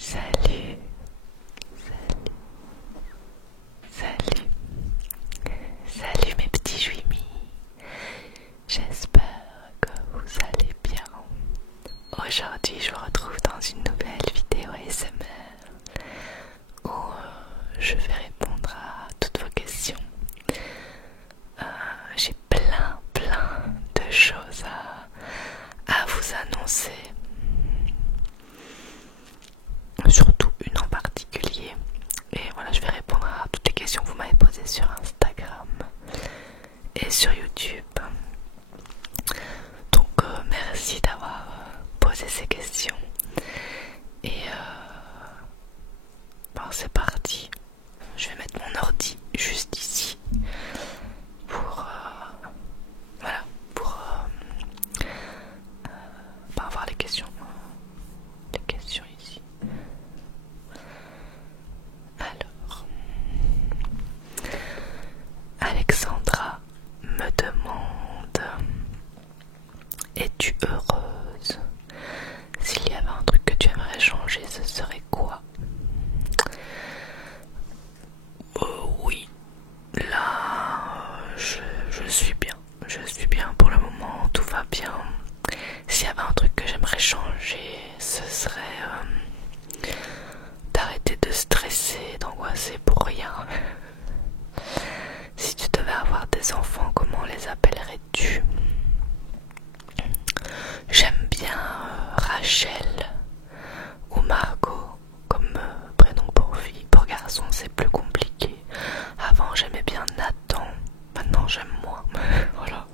Salut, salut, salut, salut mes petits juimis. J'espère que vous allez bien. Aujourd'hui, je vous retrouve dans une nouvelle vidéo ASMR où je vais répondre à toutes vos questions. J'ai plein de choses à vous annoncer. Surtout une en particulier. Et voilà, je vais répondre à toutes les questions que vous m'avez posées sur Instagram et sur YouTube. Donc merci d'avoir posé ces questions. Et bon, c'est parti. Je vais mettre mon ordi juste ici pour voilà, pour pas avoir les questions ici. Alors, Alexandra me demande: es-tu heureuse? S'il y avait un truc que tu aimerais changer, ce serait quoi? Oui, là, je suis bien. Je suis bien pour le moment, tout va bien. S'il y avait un truc que j'aimerais changer, ce serait d'arrêter de stresser, d'angoisser pour rien. Si tu devais avoir des enfants, comment les appellerais-tu? J'aime bien Rachel ou Margot comme prénom pour fille. Pour garçon, c'est plus compliqué. Avant, j'aimais bien Nathan. Maintenant, j'aime moins. Voilà.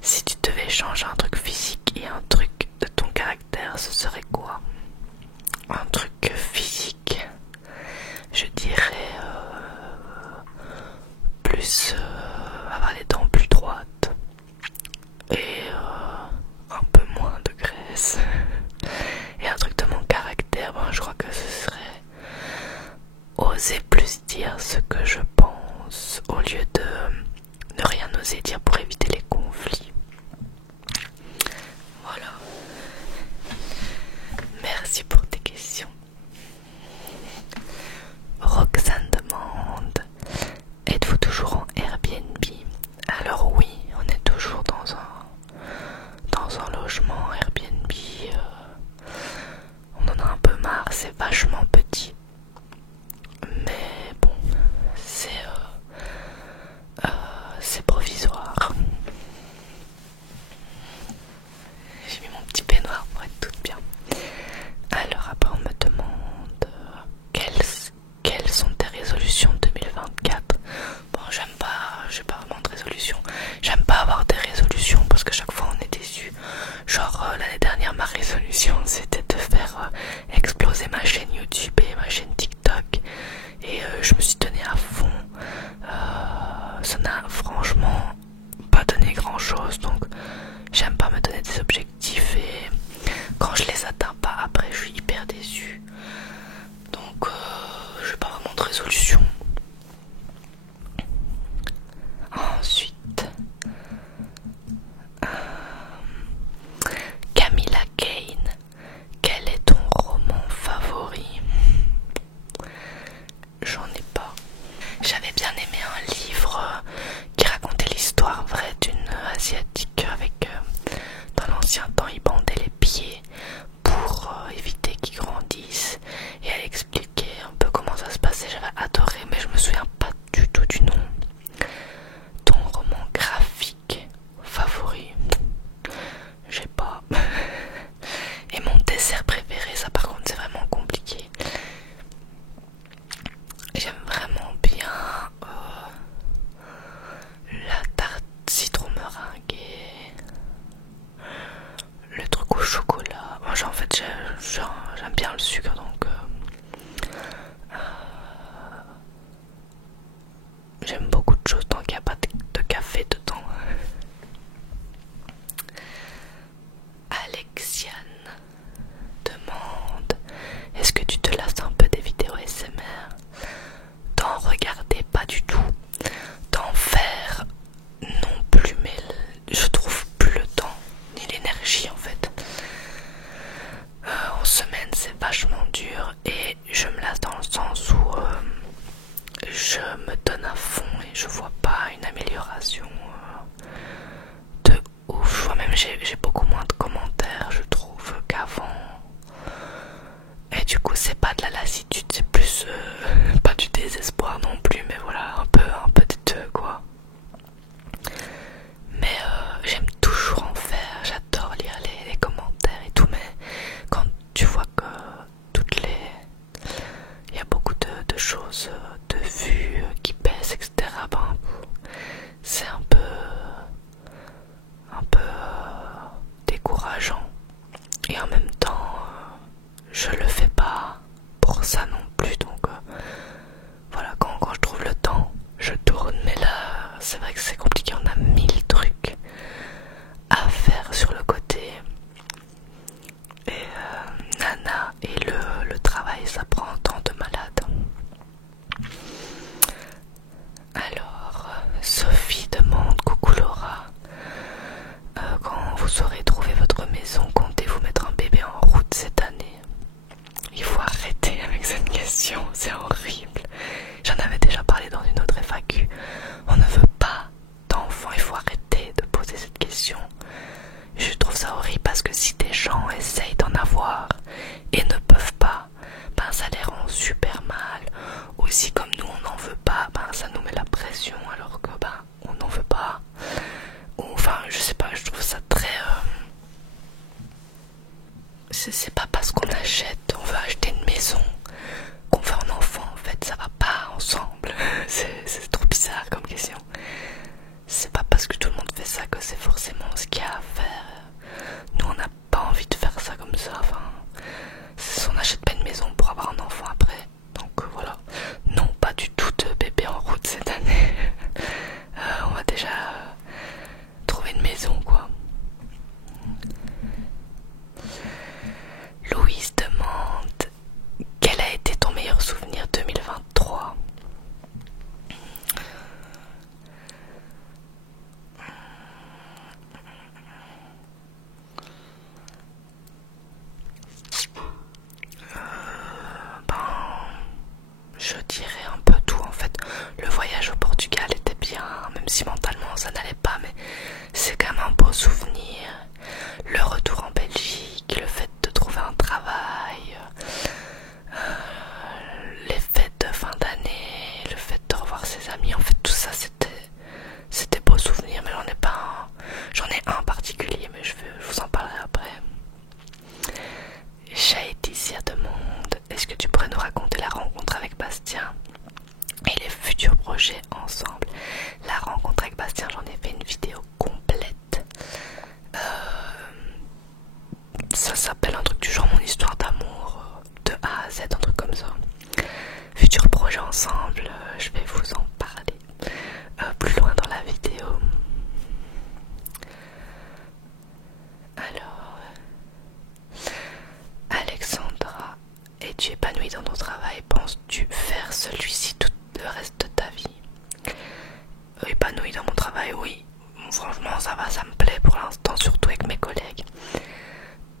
Si tu devais changer un truc physique et un truc de ton caractère, ce serait quoi? Un truc physique, je dirais plus avoir les dents plus droites et un peu moins de graisse. Et un truc de mon caractère, bon, je crois que ce serait oser plus dire ce que je pense au lieu de ne rien oser dire pour éviter les conflits. Voilà. Merci pour tes questions. Roxane demande: êtes-vous toujours en Airbnb? Alors oui, on est toujours dans un logement Airbnb. On en a un peu marre, c'est vachement petit. Mais bon, c'est provisoire. J'ai mis mon petit peignoir pour être toute bien. Alors après on me demande quelles sont tes résolutions 2024. Bon, j'ai pas vraiment de résolution. J'aime pas avoir des résolutions parce que chaque fois on est déçu. Genre l'année dernière, ma résolution c'était de faire exploser ma chaîne YouTube et ma chaîne TikTok. Et je me suis donné à fond. Ça n'a franchement pas donné grand chose. Donc j'aime pas me donner des objectifs. Et quand je les atteins pas, après je suis hyper déçu. Donc j'ai pas vraiment de résolution. Ensuite, Camilla Kane, quel est ton roman favori? J'en ai pas. J'avais bien aimé un livre qui racontait l'histoire vraie d'une asiatique avec dans l'ancien temps il bandait les pieds pour éviter qu'ils grandissent, et elle expliquait un peu comment ça se passait. J'avais adoré, mais je me souviens pas du tout du nom. Ton roman graphique favori? J'ai pas. Et mon dessert préféré, ça par contre c'est vraiment compliqué. J'aime vraiment bien la tarte citron meringue et le truc au chocolat. Moi en fait j'aime bien le sucre, donc j'aime beaucoup de choses tant qu'il n'y a pas de café dedans. Alexiane demande: est-ce que tu te lasses un peu des vidéos ASMR? D'en regarder pas du tout, d'en faire non plus, mais je trouve plus le temps ni l'énergie en fait. En semaine c'est vachement c'est pas parce qu'on achète, on veut acheter une maison, qu'on veut un enfant. En fait, ça va pas ensemble. C'est trop bizarre comme question. C'est pas parce que tout le monde fait ça que c'est forcément ce qu'il y a à faire. Nous, on n'a pas envie de faire ça comme ça. Enfin, on n'achète pas une maison pour avoir un enfant après. Donc voilà. Non, pas du tout de bébé en route cette année. On va déjà trouver une maison, quoi. Louise demande: quel a été ton meilleur souvenir 2023? Je dirais un peu tout en fait. Le voyage au Portugal était bien, même si mentalement ça n'allait pas, mais c'est quand même un beau souvenir. Le retour en Belgique, le fait de trouver un travail, les fêtes de fin d'année, le fait de revoir ses amis, en fait tout ça c'était beau souvenir, mais j'en ai un particulier, mais je vous en parlerai après. Shaïdisia demande: est-ce que tu pourrais nous raconter la rencontre avec Bastien et les futurs projets ensemble? La rencontre avec Bastien, j'en ai fait une vidéo complète. Ça s'appelle un truc du genre mon histoire d'amour de A à Z, un truc comme ça. Futurs projets ensemble, je vais vous en parler plus loin dans la vidéo. Alors, Alexandra: es-tu épanouie dans ton travail? Penses-tu faire celui-ci tout le reste de ta vie? Épanouie dans mon travail, oui. Franchement, ça va, ça me plaît pour l'instant, surtout avec mes collègues.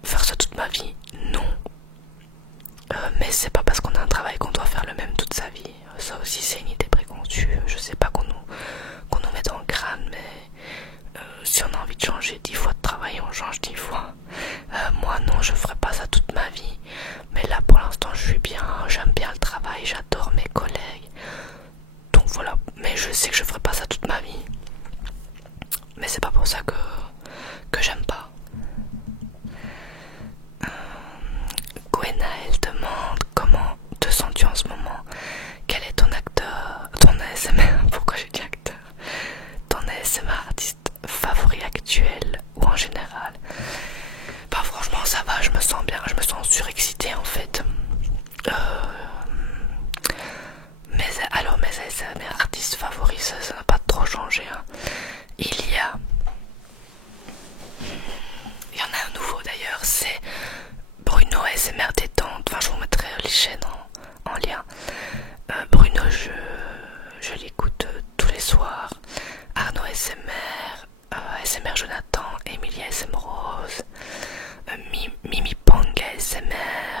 Faire ça toute ma vie, non. Mais c'est pas parce qu'on a un travail qu'on doit faire le même toute sa vie. Ça aussi, c'est une idée préconçue. Je sais pas qu'on nous met dans le crâne, mais si on a envie de changer 10 fois de travail, on change 10 fois. Moi, non, je ferai pas ça toute ma vie. Mais là, pour l'instant, je suis bien. J'aime bien le travail, j'adore mes collègues. Donc voilà. Mais je sais que je ferai pas ça toute ma vie. Mais c'est pas pour ça que j'aime pas. Gwenaël demande: comment te sens-tu en ce moment? Quel est ton ASMR, pourquoi j'ai dit acteur, ton ASMR artiste favori actuel ou en général? Bah franchement ça va, je me sens bien, je me sens surexcitée en fait. Mes ASMR artistes favoris, ça n'a pas trop changé, hein. Il y en a un nouveau d'ailleurs, c'est Bruno ASMR détente. Enfin, je vous mettrai les chaînes en lien. Bruno, je l'écoute tous les soirs. Arnaud ASMR, ASMR Jonathan, Emilia ASMR Rose, Mimi Pang ASMR,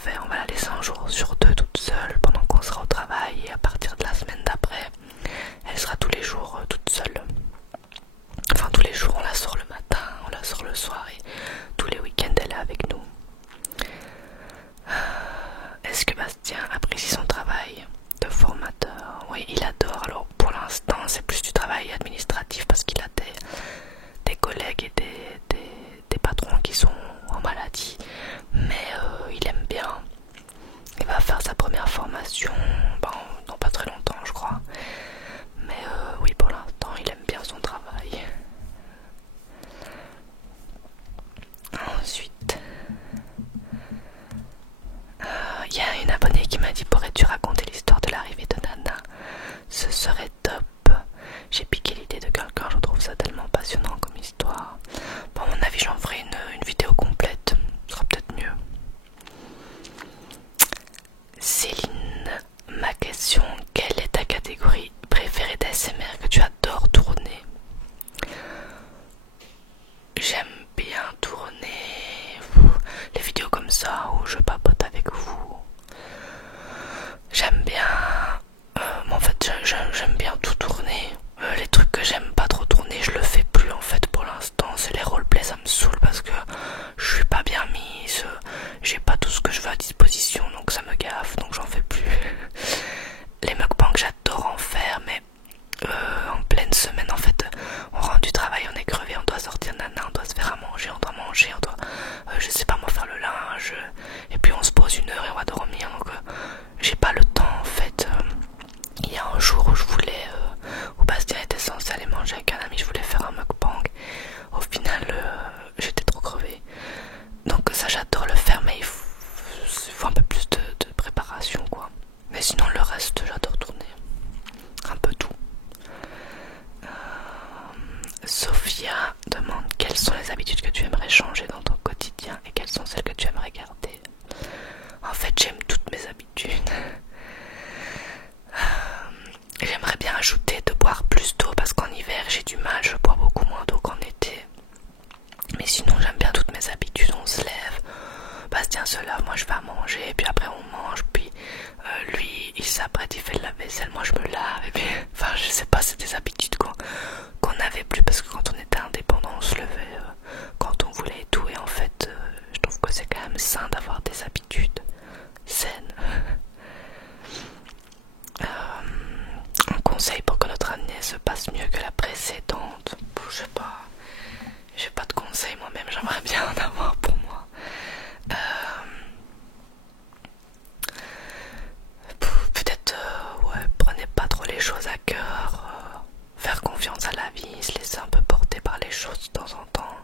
faire. On va la laisser un jour sur deux toute seule pendant qu'on sera au travail, et à partir de la semaine d'après, elle sera tous les jours toute seule. Enfin tous les jours, on la sort le matin, on la sort le soir, et tous les week-ends elle est avec nous. Est-ce que Bastien apprécie son travail de formateur? Oui, il adore. Alors pour l'instant c'est plus du travail administratif parce qu'il a des collègues et des patrons qui sont en maladie, mais il aime bien. Il va faire sa première formation dans pas très longtemps je crois, mais oui, pour l'instant il aime bien son travail. Ensuite, il y a une abonnée qui m'a dit: pourrais-tu raconter l'histoire de l'arrivée de Nana? Ce serait top. J'ai piqué l'idée de quelqu'un, je trouve ça tellement passionnant comme histoire. Bon, à mon avis j'en ferai une vidéo complète, ce sera peut-être mieux. Céline, ma question: quelle est ta catégorie préférée d'ASMR que tu adores tourner? J'aime bien tourner les vidéos comme ça où je papote avec vous. J'aime bien, en fait j'aime bien tout tourner. Les trucs que j'aime pas trop tourner, je le fais plus en fait pour l'instant. C'est les roleplays, ça me saoule parce que je suis pas bien mise, j'ai pas tout ce que je veux à disposition, donc ça me gaffe, donc j'en fais plus. Les mukbangs, j'adore en faire, mais en pleine semaine en fait, on rentre du travail, on est crevé, on doit sortir Nana, on doit se faire à manger, on doit manger, on doit je sais pas moi faire le linge, et puis on se pose 1 heure et on va dormir, donc j'ai pas le temps en fait. Il y a un jour où je voulais où Bastien était censé aller manger avec un ami, je voulais faire un mukbang, au final j'étais trop crevée, donc ça j'adore le faire, mais il faut un peu plus de préparation quoi. Mais sinon le reste j'adore tourner un peu tout. Sophia demande: quelles sont les habitudes que tu aimerais changer dans ton quotidien et quelles sont celles que tu aimerais garder? En fait j'aime toutes mes habitudes. J'aimerais bien ajouter de boire plus d'eau parce qu'en hiver j'ai du mal, je bois beaucoup moins d'eau qu'en été. Mais sinon j'aime bien toutes mes habitudes, on se lève, Bastien se lave, moi je vais à manger, et puis après on mange, puis lui il s'apprête, il fait de la vaisselle, moi je me lave, et puis enfin je sais pas, c'est des habitudes qu'on n'avait plus parce que quand on était indépendant on se levait quand on voulait et tout, et en fait je trouve que c'est quand même sain d'avoir des habitudes saines. Un conseil pour que notre année se passe mieux que la précédente? Je sais pas, j'ai pas de conseils moi-même, j'aimerais bien en avoir pour moi. Peut-être ouais, prenez pas trop les choses à cœur, faire confiance à la vie, se laisser un peu porter par les choses de temps en temps,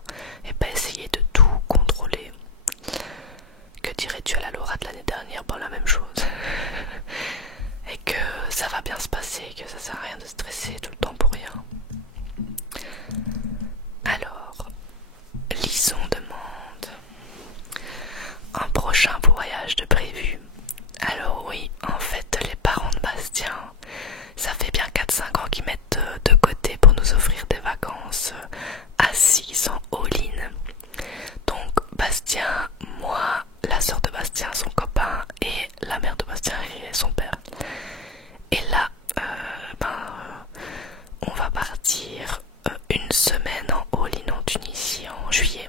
et pas essayer de tout contrôler. Que dirais-tu à la Laura de l'année dernière? Bon, la même chose. Et que ça va bien se passer, que ça sert à rien de stresser tout le temps pour rien. Alors, Lison demande: un prochain voyage de prévu? Alors oui, en fait les parents de Bastien, ça fait bien 4-5 ans qu'ils mettent de côté pour nous offrir des vacances à 6 en all-in. Donc Bastien, moi, la soeur de Bastien, son copain, et la mère de Bastien et son père. Et là, on va partir 1 semaine en all-in en Tunisie en juillet.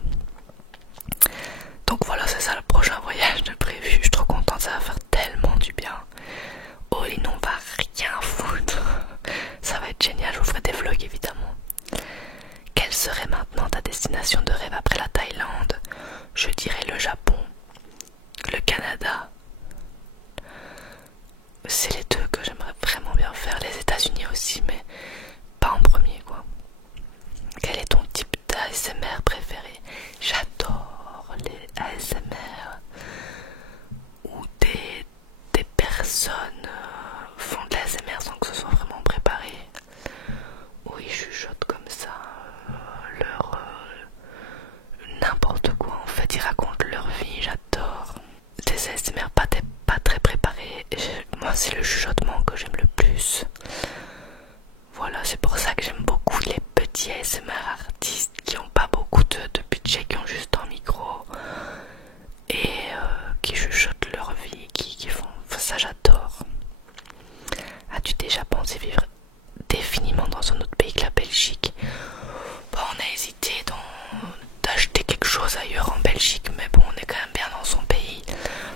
Donc voilà, c'est ça le prochain voyage de prévu. Je suis trop contente, ça va faire tellement du bien. All-in, on va rien foutre. Ça va être génial, je vous ferai des vlogs évidemment. Quelle serait maintenant ta destination de rêve après la Thaïlande? Je dirais le Japon, le Canada. C'est les deux que j'aimerais vraiment bien faire. Les États-Unis aussi, mais pas en premier quoi. Quel est ton type d'ASMR préféré? J'adore les ASMR où des personnes font de l'ASMR sans que ce soit vraiment préparé, où ils chuchotent comme ça leur n'importe quoi en fait, ils racontent Belgique, mais bon, on est quand même bien dans son pays.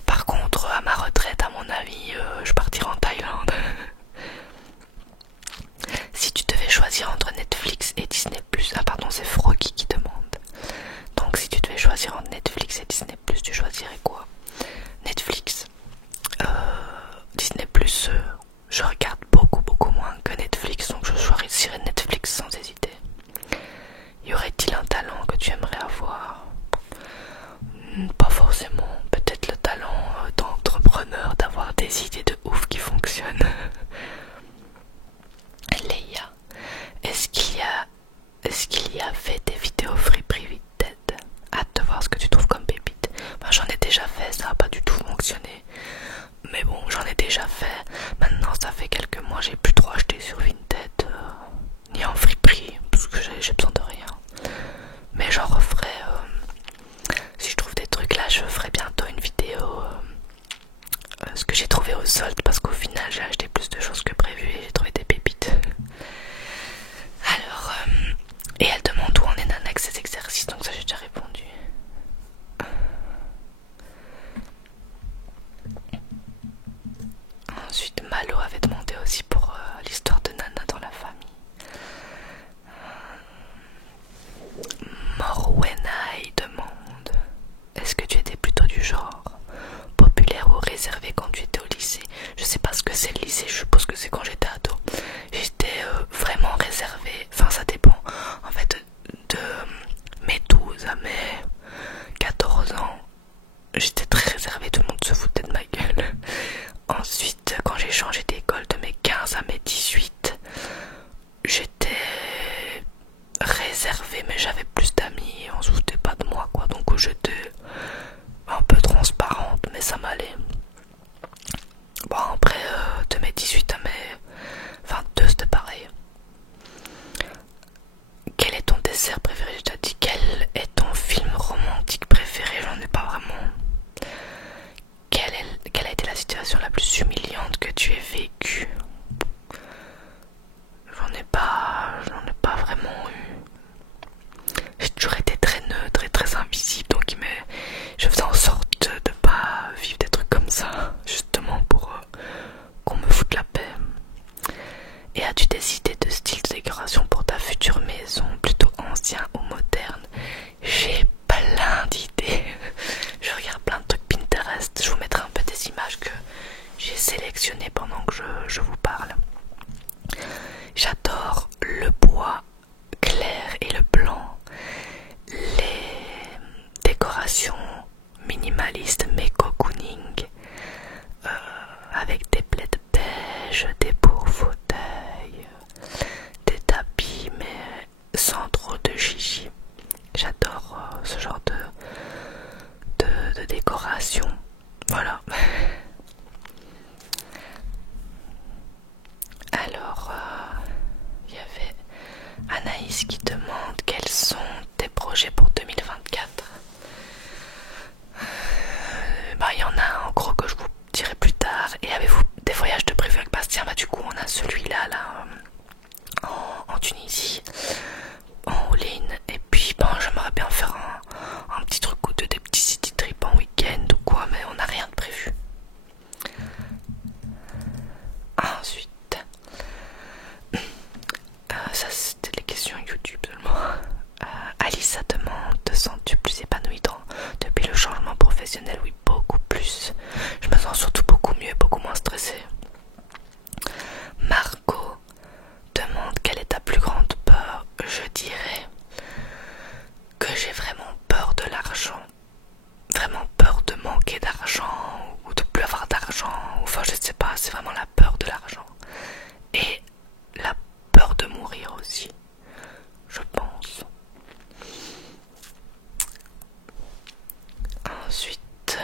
Par contre, à ma retraite, à mon avis, je partirai en Thaïlande. Si tu devais choisir entre Netflix et Disney+, ah pardon, c'est Froggy qui demande. Donc si tu devais choisir entre Netflix et Disney+, tu choisirais quoi? Netflix. Disney+, je regarde beaucoup moins que Netflix, donc je choisirais Netflix sans hésiter. Y aurait-il un talent que tu aimerais avoir? Pas forcément, peut-être le talent d'entrepreneur, d'avoir des idées de ouf qui fonctionnent. Leia, est-ce qu'il y avait des vidéos free private dead? Hâte de voir ce que tu trouves comme pépite. Enfin, j'en ai déjà fait, ça n'a pas du tout fonctionné. Mais bon, j'en ai déjà fait. Maintenant, ça fait quelques mois, j'ai plus trop acheté sur Vinted, ni en friperie, parce que j'ai besoin de rien. Mais j'en referai. Si je trouve des trucs là, je ferai bientôt une vidéo. Ce que j'ai trouvé au solde, parce qu'au final, j'ai acheté plus de choses que prévu et j'ai trouvé des pépites. Alors, et elle demande où en est Nana avec ses exercices, donc ça j'ai déjà répondu. Ensuite, Malo avait demandé aussi pour l'histoire de Nana dans la famille. Morwenai demande: est-ce que tu étais plutôt du genre populaire ou réservé quand tu étais au lycée? Je sais pas ce que c'est le lycée, je suppose que c'est quand j'étais ado. J'étais vraiment réservé, enfin ça dépend. En fait, de mes 12 à mes 14 ans, j'étais très réservé, tout le monde se foutait de ma gueule. Ensuite, quand j'ai changé d'école de mes 15 à mes 18, j'étais réservé, mais j'avais plus d'amis, on se foutait pas de moi quoi, donc j'étais un peu transparente, mais ça m'allait. Bon, après, de mes 18 à mes 22, c'était pareil. Quel est ton dessert préféré? J'ai déjà dit. Quel est ton film romantique préféré? J'en ai pas vraiment. Quelle a été la situation la plus humiliante que tu aies vécue? J'en ai pas vraiment eu. J'ai toujours été très neutre et très invisible, donc je faisais en sorte de pas vivre des trucs comme ça, justement pour qu'on me foute la paix. Et as-tu des idées de style de décoration pour ta future maison, plutôt ancien ou moderne? J'ai plein d'idées. Je regarde plein de trucs Pinterest. Je vous mettrai un peu des images que j'ai sélectionnées pendant que je vous parle. J'adore le bois clair et le blanc, les décorations minimalistes mais cocooning, avec des plaids beige, des beaux fauteuils, des tapis mais sans trop de chichi. J'adore ce genre de décoration. Voilà. Alors, il y avait Anaïs qui demande quels sont tes projets pour 2024. Il y en a en gros que je vous dirai plus tard. Et avez-vous des voyages de prévu avec Bastien? Du coup on a celui-là en Tunisie, en all-in. Et puis j'aimerais bien faire un petit truc ou deux, des petits city trips en week-end ou quoi, mais on n'a rien de prévu. Ensuite, ça c'était les questions YouTube seulement. Alissa demande: te sens-tu plus épanouie depuis le changement professionnel? Oui, beaucoup plus. Je me sens surtout beaucoup mieux, beaucoup moins stressée. Marco demande: quelle est ta plus grande peur? Je dirais que j'ai vraiment peur de l'argent. Vraiment peur de manquer d'argent ou de plus avoir d'argent. Enfin, je sais pas, c'est vraiment la peur de l'argent. Et la peur de mourir aussi, je pense. Ensuite,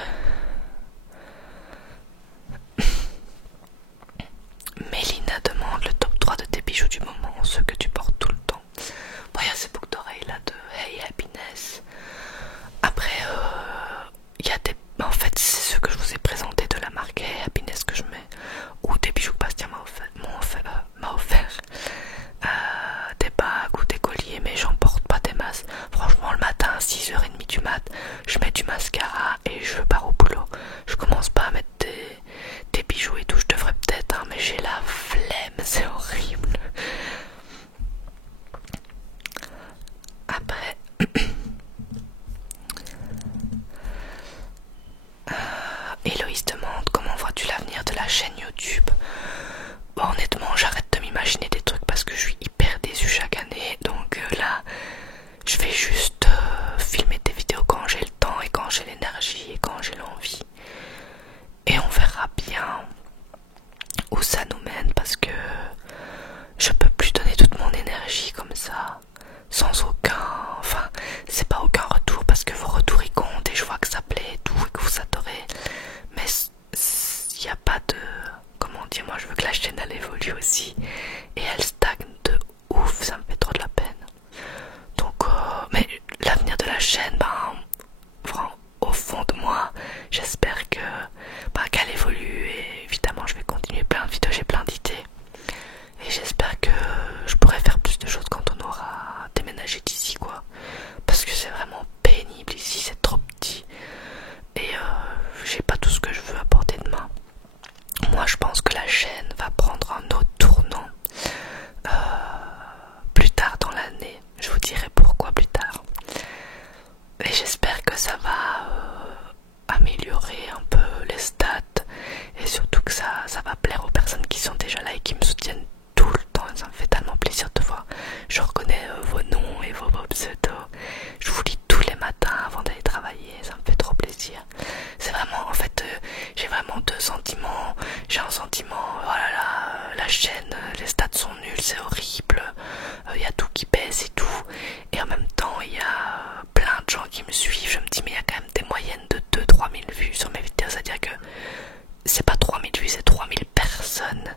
Mélina demande le top 3 de tes bijoux du moment, ceux que tu portes tout le temps. Bon, il y a ces boucles d'oreilles là de Hey Happiness. Après, il y a des... En fait, c'est ceux que je vous ai présentés de la marque Hey Happiness que je mets. Ou des bijoux que Bastien m'a offert. Des bagues ou des colliers, mais j'en porte pas des masses. Franchement, le matin à 6h30 du mat, je mets mets du mascara et je pars au boulot. Je commence pas à mettre des bijoux et tout, je devrais peut-être, hein, mais j'ai la flemme, c'est horrible. Après, Héloïse demande comment vois-tu l'avenir de la chaîne YouTube. Bon, honnêtement, j'arrête de m'imaginer des trucs parce que je suis hyper déçue chaque année. Donc là, je vais juste filmer des vidéos quand j'ai le temps et quand j'ai l'énergie et quand j'ai l'envie. Et on verra bien où ça nous mène parce que je peux plus donner toute mon énergie comme ça sans aucun, enfin c'est pas aucun retour parce que vos retours ils comptent et je vois que ça plaît et tout et que vous adorez, mais il n'y a pas de, comment dire, moi je veux que la chaîne elle évolue aussi et elle stagne de ouf, ça me fait trop de la peine. Donc mais l'avenir de la chaîne, ben vraiment, au fond de moi j'espère que qu'elle évolue et évidemment je vais continuer plein de vidéos, j'ai plein d'idées. Et j'espère que je pourrai faire plus de choses quand on aura déménagé d'ici quoi. Parce que c'est vraiment pénible ici, c'est trop petit. Et j'ai pas tout ce que je veux apporter demain. Moi je pense que la chaîne va prendre un autre tournant plus tard dans l'année. Je vous dirai pourquoi plus tard. Et j'espère que ça va améliorer un peu les stats. Et surtout que ça va plaire aux personnes qui sont déjà là et qui me soutiennent tout le temps. Ça me fait tellement plaisir de voir. Je reconnais vos noms et vos pseudos. Je vous lis tous les matins avant d'aller travailler. Ça me fait trop plaisir. C'est vraiment, en fait, j'ai vraiment deux sentiments. J'ai un sentiment, oh là là, la chaîne, les stats sont nuls, c'est horrible. Il y a tout qui baisse et tout. Et en même temps, il y a plein de gens qui me suivent. Je me dis, mais il y a quand même des moyennes de 2-3 000 vues sur mes vidéos. C'est-à-dire que c'est pas 3000 vues, c'est 3000 personnes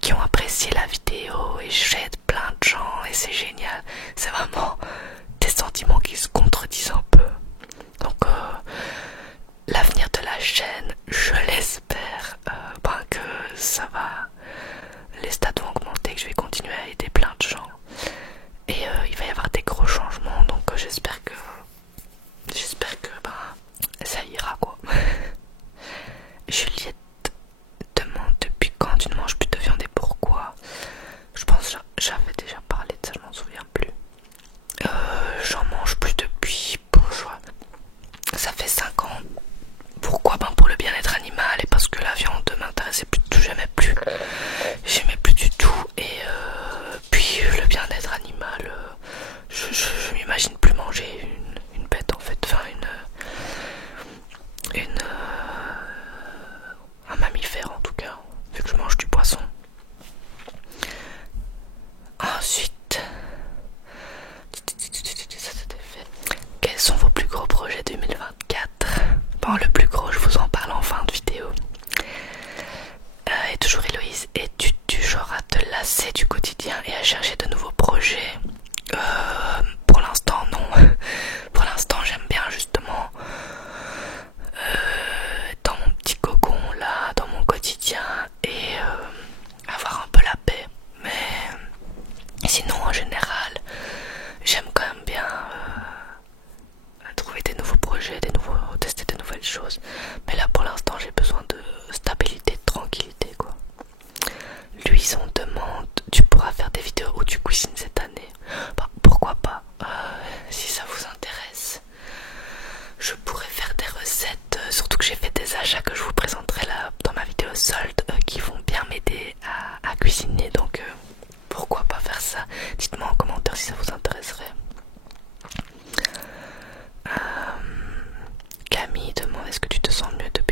qui ont apprécié la vidéo et j'aide plein de gens et c'est génial. C'est vraiment des sentiments qui se contredisent un peu. Donc l'avenir de la chaîne, je l'espère que ça va, les stats vont augmenter, que je vais continuer à aider plein de gens et il va y avoir des gros changements. Donc j'espère que ça ira quoi. Juliette demande depuis quand tu ne manges plus de viande et pourquoi. Je pense que j'avais déjà parlé de ça, je m'en souviens plus. J'en mange plus depuis, ça fait 5 ans. Pourquoi? Pour le bien-être animal et parce que la viande m'intéressait plus, j'aimais plus du tout. Et puis le bien-être animal, je m'imagine plus manger une bête en fait, enfin un mammifère en tout cas, vu que je mange du poisson. Ensuite, quels sont vos plus gros projets 2024? Bon, le plus gros, je vous en parle en fin de vidéo. Et toujours Héloïse, es-tu du genre à te lasser du quotidien et à chercher de nouveaux projets? Pour l'instant, non. Pour l'instant, j'aime bien justement dans mon petit cocon là, dans mon quotidien et avoir un peu la paix. Mais sinon, en général, j'aime quand même bien trouver des nouveaux projets, tester des nouvelles choses. Mais là, pour l'instant, j'ai besoin de stabilité, de tranquillité, quoi. Louise, on demande, tu pourras faire des vidéos où tu cuisines cette année? Pourquoi pas, si ça vous intéresse. Je pourrais faire des recettes, surtout que j'ai fait des achats que je vous présenterai là dans ma vidéo solde qui vont bien m'aider à cuisiner. Donc pourquoi pas faire ça? Dites-moi en commentaire si ça vous intéresserait. Camille demande, est-ce que tu te sens mieux depuis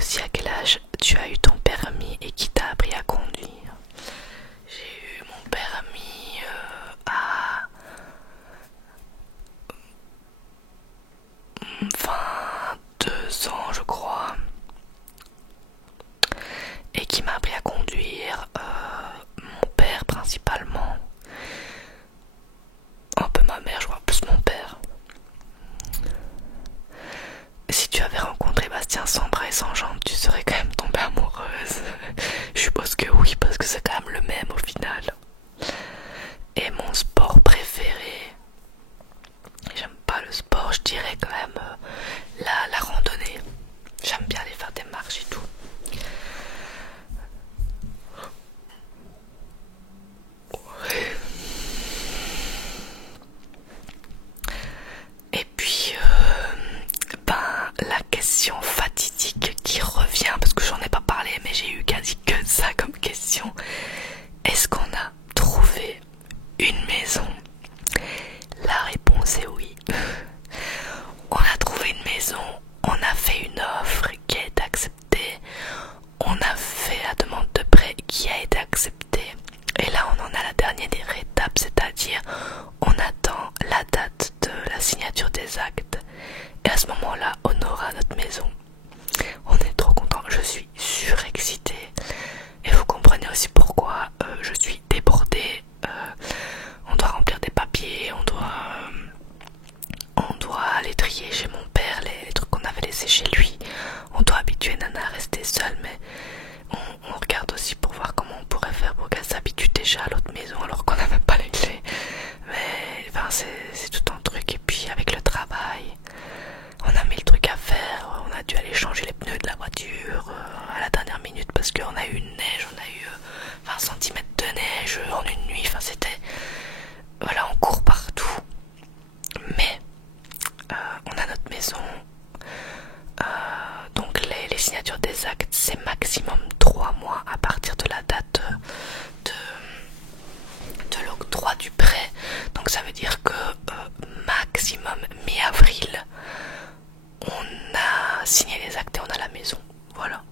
aussi à quel âge tu as eu ton permis et qui t'a appris à conduire. J'ai eu mon permis à 22 ans je crois. Et qui m'a appris à conduire mon père principalement. Un peu ma mère, je crois, plus mon père. Si tu avais rencontré Bastien sans bras et sans jambes, tu serais quand même tombée amoureuse. Je suppose que oui, parce que c'est quand même le même au final. Et mon sport préféré, j'aime pas le sport, je dirais quand même la randonnée. J'aime bien aller faire des marches et tout. Et puis, la question fatidique qui revient, parce que j'en ai pas parlé, mais j'ai eu quasi que ça comme question. Est-ce qu'on a trouvé une maison? La réponse est oui. On a trouvé une maison, on a fait une offre qui a été acceptée, on a fait la demande de prêt qui a été acceptée. Et là on en a la dernière étape, c'est-à-dire on attend la date de la signature des actes. Et à ce moment-là, on aura notre maison. On est trop content, je suis surexcitée. Et vous comprenez aussi pourquoi je suis débordée. On doit remplir des papiers, on doit aller trier chez mon père les trucs qu'on avait laissés chez lui. On doit habituer Nana à rester seule, mais on regarde aussi pour voir comment on pourrait faire pour qu'elle s'habitue déjà à l'autre maison alors qu'on n'a même pas les clés. Mais enfin, c'est tout un truc. Et puis avec le travail, on a mis le truc à faire, on a dû aller changer les pneus de la voiture à la dernière minute parce qu'on a eu une neige, on a eu 20 cm de neige en une nuit, enfin c'était... Voilà, on court partout. Mais on a notre maison, donc les signatures des actes c'est maximum 3 mois à partir de la date de l'octroi du prêt. Donc ça veut dire que maximum mi-avril on a signé les actes et on a la maison. Voilà.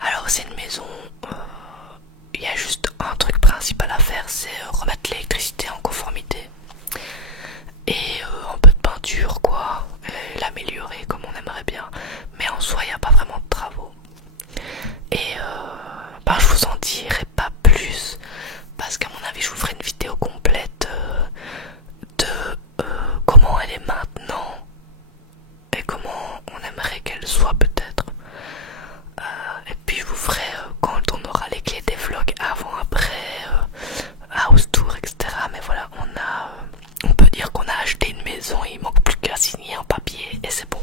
Alors c'est une maison, il y a juste un truc principal à faire, c'est remettre l'électricité en conformité et un peu de peinture quoi, et l'améliorer comme on aimerait bien, mais en soi il n'y a pas vraiment de travaux. Et je vous en dirai pas plus parce qu'à mon avis je vous ferai une vidéo complète de comment elle est maintenant et comment on aimerait qu'elle soit peut-être. Et puis je vous ferai quand on aura les clés des vlogs avant, après, house tour, etc. Mais voilà, on peut dire qu'on a acheté une maison et il manque plus qu'à signer un papier et c'est bon.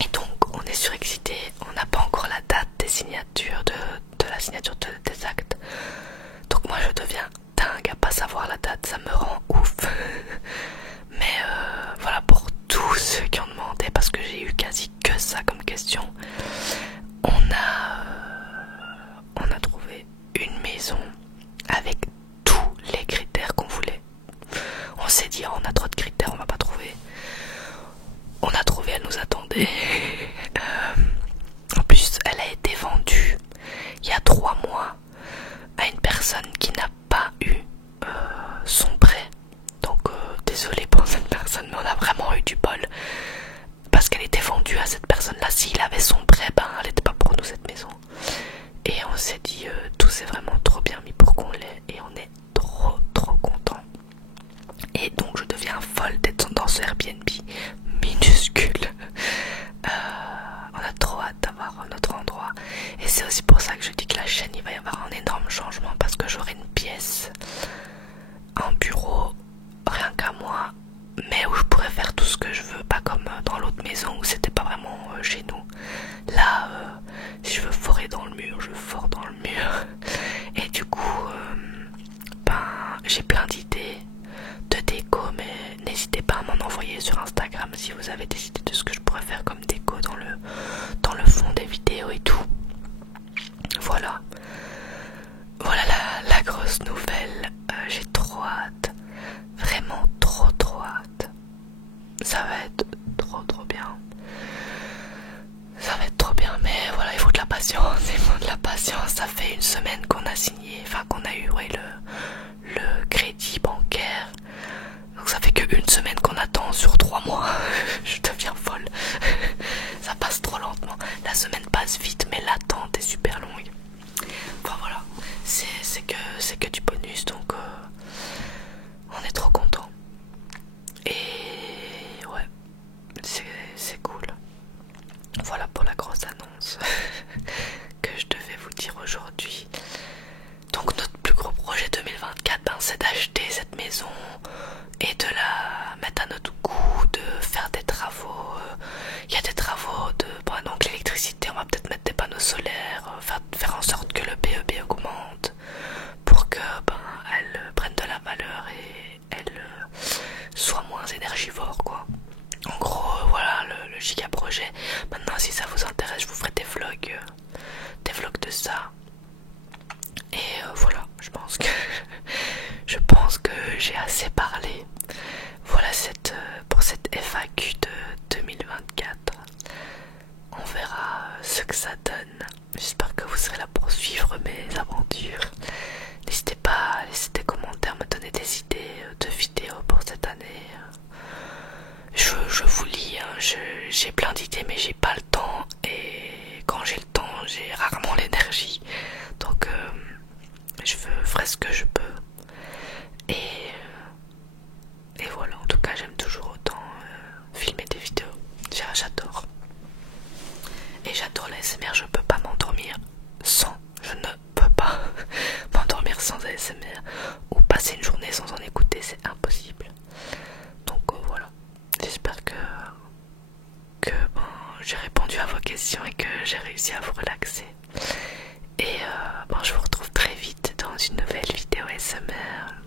Et donc on est surexcité, on n'a pas encore la date des signatures de la signature des actes. Donc moi je deviens dingue à pas savoir la date, ça me rend ouf. Mais voilà, pour tous ceux qui ont demandé, parce que j'ai eu quasi que ça comme question, on a trouvé une maison avec tous les critères qu'on voulait. On s'est dit on a trop de critères, on va pas trouver. On a trouvé, elle nous attendait. En plus elle a été vendue il y a 3 mois à une personne qui n'a pas eu son prêt. semaine qu'on a signé, enfin qu'on a eu ouais, le crédit bancaire. Donc ça fait que une semaine qu'on attend sur 3 mois. Je deviens folle. Ça passe trop lentement. La semaine passe vite mais l'attente est super longue. Enfin voilà, c'est que du bonus, donc on est trop content. Et ouais, c'est cool. Voilà pour la grosse annonce que je devais vous dire aujourd'hui. Donc notre plus gros projet 2024, c'est d'acheter cette maison et de la mettre à notre goût, de faire des travaux. Il y a des travaux de donc l'électricité, on va peut-être mettre des panneaux solaires, faire en sorte que le BEB augmente pour que elle prenne de la valeur et elle soit moins énergivore quoi. En gros voilà le giga projet. Maintenant si ça vous intéresse je vous ferai des vlogs de ça. Et voilà, je pense que j'ai assez parlé. Voilà pour cette FAQ de 2024. On verra ce que ça donne. J'espère que vous serez là pour suivre mes aventures. N'hésitez pas à laisser des commentaires, me donner des idées de vidéos pour cette année. Je vous lis, hein, j'ai plein d'idées mais j'ai pas le temps. Et quand j'ai le temps, j'ai rarement l'énergie. Donc je ferai ce que je peux. Et voilà, en tout cas j'aime toujours autant filmer des vidéos. J'adore. Et j'adore l'ASMR, je peux pas m'endormir sans. Je ne peux pas m'endormir sans ASMR. Ou passer une journée sans en écouter, c'est impossible. Donc voilà. J'espère que j'ai répondu à vos questions et que j'ai réussi à vous relaxer. Et je vous retrouve très vite dans une nouvelle vidéo ASMR.